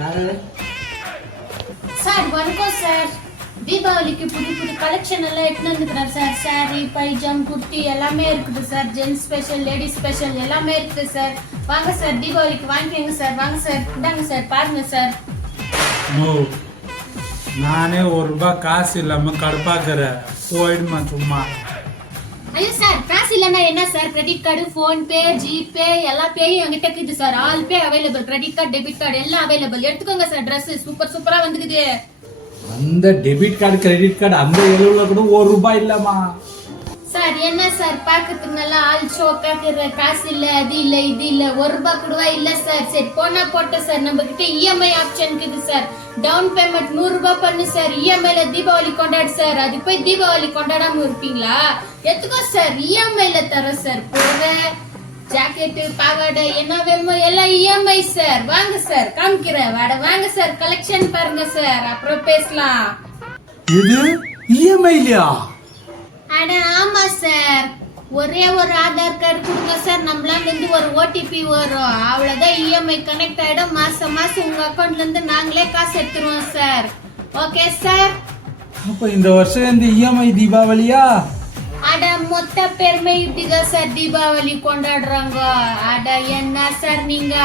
யாரு சார்? வணக்கம் சார். தீபாவளிக்கு புது புது கலெக்ஷன் எல்லாம் எடுத்து வந்துக்கிறேன் சார். சாரி, பைஜாம், குர்த்தி எல்லாமே இருக்குது sir. Gents special, ladies special எல்லாமே இருக்குது சார். வாங்க சார், தீபாவளிக்கு வாங்கிக்கோங்க சார். வாங்க சார், இந்தாங்க சார், பாருங்க சார். நானே ₹1 காசு இல்லாம கடுப்பாக்குறேன், போயிடுமா சும்மா. ஐயோ சார், காசு இல்லைன்னா என்ன sir? Credit card, phone pay, GPay எல்லா பேயும் என்கிட்ட இருக்குது sir. All pay available. Credit card, debit card எல்லாம் அவைலபிள். எடுத்துக்கோங்க சார். ட்ரெஸ் சூப்பரா வந்துக்குது. அந்த டெபிட் கார்டு கிரெடிட் கார்டு அந்த எழுவுல கூட ₹1 இல்லம்மா சார். என்ன சார் பாக்கிறதுக்கு நல்லா ஆல் ஷோக்காக்குற? காசு இல்ல, அது இல்ல, இது இல்ல, ₹1 கூடவா இல்ல சார்? சரி போனா போட்ட சார். நம்ம கிட்ட இஎம்ஐ ஆப்ஷன் இருக்குது சார். டவுன் பேமெண்ட் ₹100 பண்ணு சார். இஎம்ஐல தீபாவளி கொண்டாடு சார். அது போய் தீபாவளி கொண்டாடாம இருப்பீங்களா? எத்துக்கோ சார், இஎம்ஐல தர சார். போற ஜாக்கெட், பாவாடை என்ன வேணுமோ எல்லாம் இஎம்ஐ சார். வாங்க சார், காமிக்கிறேன். வாங்க சார், கலெக்ஷன் பாருங்க சார், அப்புறம் பேசலாம். இது இஎம்ஐ இல்லையா? அட ஆமா சார். ஒரே ஒரு ஆதார் கார்டு கொடுங்க சார். நம்மளால இருந்து ஒரு ஓடிபி வரும். அவ்வளவுதான், இஎம்ஐ கனெக்ட் ஆயிடும். மாசம் உங்க அக்கௌண்ட்ல இருந்து நாங்களே காசு எடுத்துருவோம் சார். Okay sir. அப்ப இந்த வருஷம் இந்த இஎம்ஐ தீபாவளியா? அட மொத்த பெருமை இப்படிதான் சார் தீபாவளி கொண்டாடுறாங்க. அட என்ன சார் நீங்க.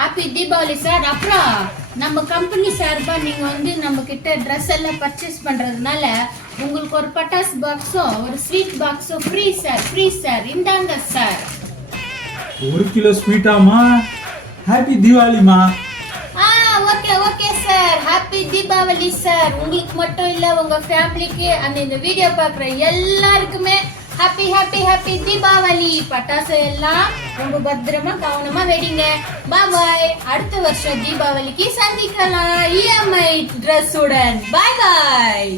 Happy Deepavali sir. அப்புறம் நம்ம கம்பெனி சார்பா நீங்க வந்து நம்ம கிட்ட ட்ரெஸ் எல்லாம் பர்ச்சேஸ் பண்றதுனால உங்களுக்கு ஒரு பட்டாஸ் பாக்ஸும் ஒரு ஸ்வீட் பாக்ஸும் ஃப்ரீ சார். ஃப்ரீ சார், இந்தாங்க சார். 1 கிலோ ஸ்வீட்டாமா? ஹாப்பி தீபாவளிமா. Okay sir. Happy Deepavali sir. உங்களுக்கு மட்டும் இல்ல, உங்க ஃபேமிலிக்கு அந்த இந்த வீடியோ பாக்குற எல்லாருக்குமே ஹாப்பி ஹாப்பி ஹாப்பி தீபாவளி. பட்டாசு எல்லாம் ரொம்ப பத்திரமா கவனமா வெடிங்க. பாய். அடுத்த வருஷம் தீபாவளிக்கு சந்திக்கலாம் இஎம்ஐ ட்ரெஸ் உடன். பாய்.